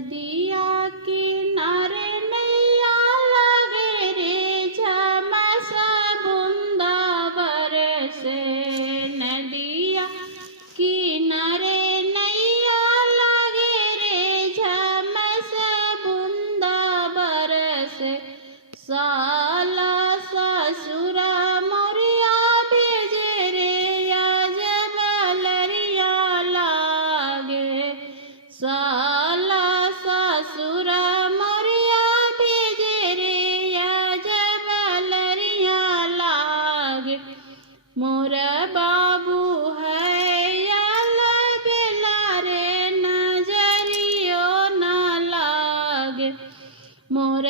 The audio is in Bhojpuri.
दिया किनारे नैया लगे रे झमस बूंदा बरसे। नदिया किनारे नैया लगे रे झमस बूंदा बरसे। साला ससुरा मोरिया भेजे रे अजब लरिया लागे। साला ससुरा मोरिया भेजे रे अजब लरिया लागे। मोर बाबू है अलग रे नजरियो न लागे। मोर